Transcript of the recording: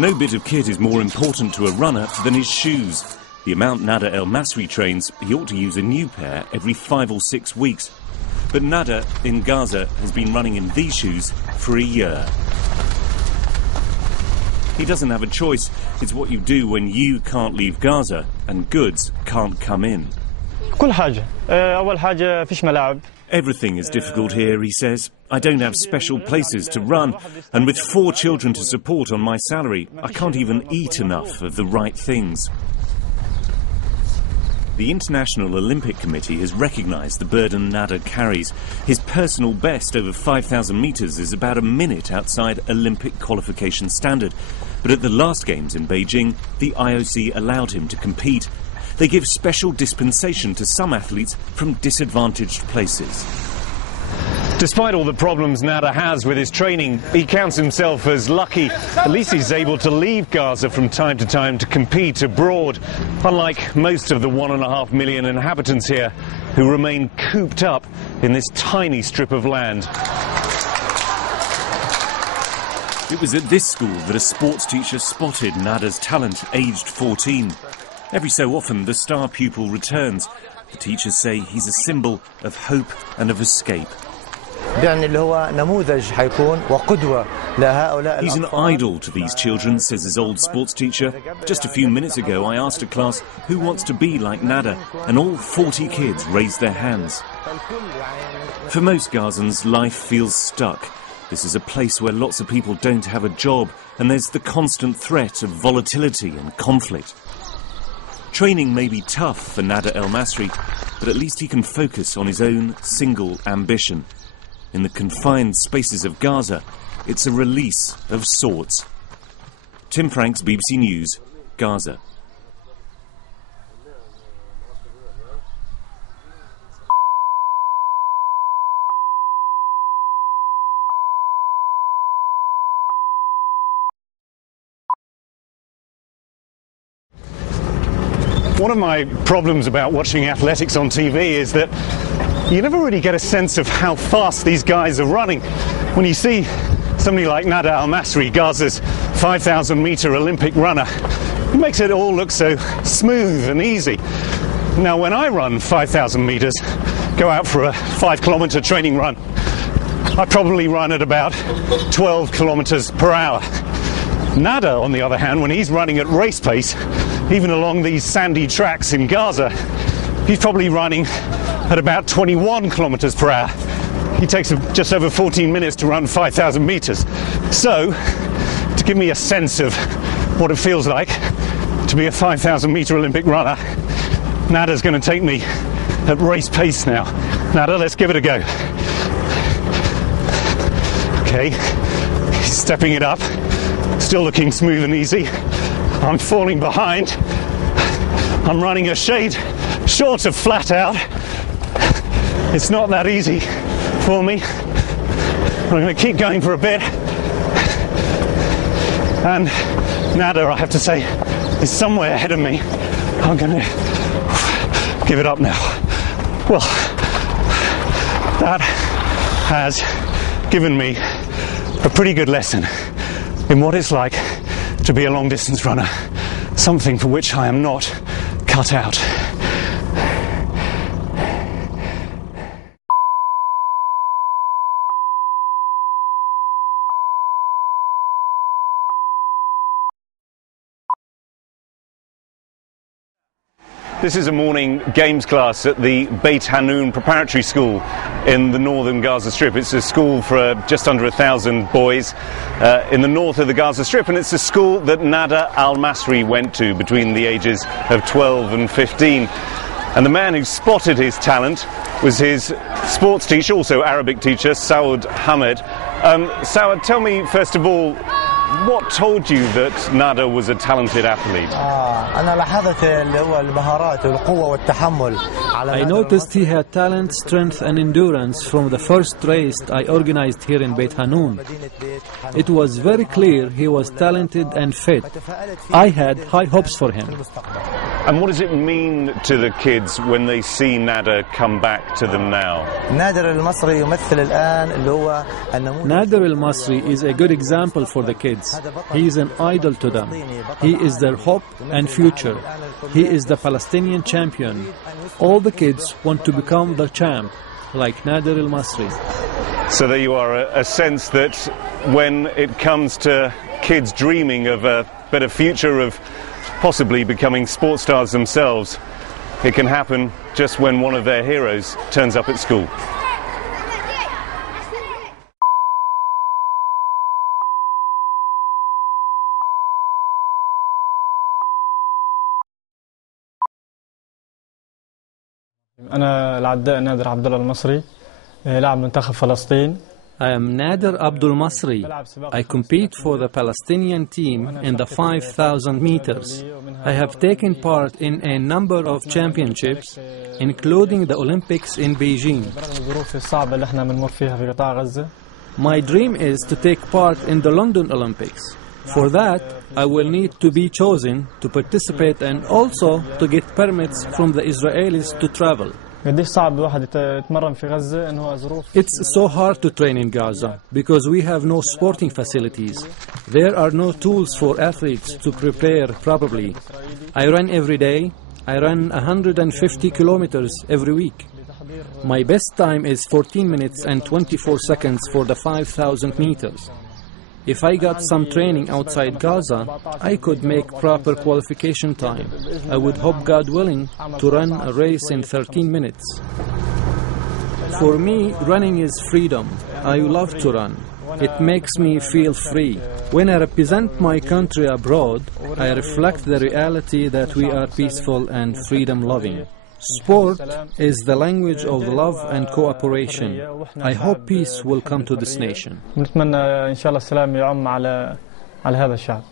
No bit of kit is more important to a runner than his shoes. The amount Naader El Masri trains, he ought to use a new pair every 5 or 6 weeks. But Naader in Gaza has been running in these shoes for a year. He doesn't have a choice. It's what you do when you can't leave Gaza and goods can't come in. كل حاجة. أول حاجة فيش ملاعب. Everything is difficult here, he says. I don't have special places to run, and with 4 children to support on my salary, I can't even eat enough of the right things. The International Olympic Committee has recognised the burden Naader carries. His personal best over 5,000 metres is about a minute outside Olympic qualification standard. But at the last Games in Beijing, the IOC allowed him to compete. They give special dispensation to some athletes from disadvantaged places. Despite all the problems Naader has with his training, he counts himself as lucky. At least he's able to leave Gaza from time to time to compete abroad, unlike most of the 1.5 million inhabitants here who remain cooped up in this tiny strip of land. It was at this school that a sports teacher spotted Naader's talent, aged 14. Every so often, the star pupil returns. The teachers say he's a symbol of hope and of escape. He's an idol to these children, says his old sports teacher. Just a few minutes ago, I asked a class who wants to be like Naader, and all 40 kids raised their hands. For most Gazans, life feels stuck. This is a place where lots of people don't have a job, and there's the constant threat of volatility and conflict. Training may be tough for Naader El Masri, but at least he can focus on his own single ambition. In the confined spaces of Gaza, it's a release of sorts. Tim Franks, BBC News, Gaza. One of my problems about watching athletics on TV is that you never really get a sense of how fast these guys are running. When you see somebody like Naader El Masri, Gaza's 5,000-metre Olympic runner, it makes it all look so smooth and easy. Now, when I run 5,000 metres, go out for a 5-kilometre training run, I probably run at about 12 kilometres per hour. Naader, on the other hand, when he's running at race pace, even along these sandy tracks in Gaza, he's probably running at about 21 kilometres per hour. He takes just over 14 minutes to run 5,000 metres. So, to give me a sense of what it feels like to be a 5,000-metre Olympic runner, Naader's going to take me at race pace now. Naader, let's give it a go. Okay, he's stepping it up. Still looking smooth and easy. I'm falling behind. I'm running a shade short of flat out. It's not that easy for me. I'm going to keep going for a bit. And Naader, I have to say, is somewhere ahead of me. I'm going to give it up now. Well, that has given me a pretty good lesson in what it's like to be a long-distance runner, something for which I am not cut out. This is a morning games class at the Beit Hanun Preparatory School in the northern Gaza Strip. It's a school for just under 1,000 boys in the north of the Gaza Strip, and it's a school that Naader El Masri went to between the ages of 12 and 15. And the man who spotted his talent was his sports teacher, also Arabic teacher, Saud Hamed. Saud, tell me first of all, what told you that Naader was a talented athlete? I noticed he had talent, strength and endurance from the first race I organized here in Beit Hanun. It was very clear he was talented and fit. I had high hopes for him. And what does it mean to the kids when they see Naader come back to them now? Naader El Masri is a good example for the kids. kids. He is an idol to them. He is their hope and future. He is the Palestinian champion. All the kids want to become the champ, like Nader al-Masri. So there you are, a sense that when it comes to kids dreaming of a better future, of possibly becoming sports stars themselves, it can happen just when one of their heroes turns up at school. أنا العداء نادر عبد الله المصري لاعبمنتخب فلسطين. I am Nader Abdul Masri. I compete for the Palestinian team in the 5,000 meters. I have taken part in a number of championships, including the Olympics in Beijing. My dream is to take part in the London Olympics. For that, I will need to be chosen to participate and also to get permits from the Israelis to travel. It's so hard to train in Gaza because we have no sporting facilities. There are no tools for athletes to prepare properly. I run every day. I run 150 kilometers every week. My best time is 14 minutes and 24 seconds for the 5,000 meters. If I got some training outside Gaza, I could make proper qualification time. I would hope, God willing, to run a race in 13 minutes. For me, running is freedom. I love to run. It makes me feel free. When I represent my country abroad, I reflect the reality that we are peaceful and freedom-loving. Sport is the language of love and cooperation. I hope peace will come to this nation. نتمنى إن شاء الله السلام يعم على هذا الشعب.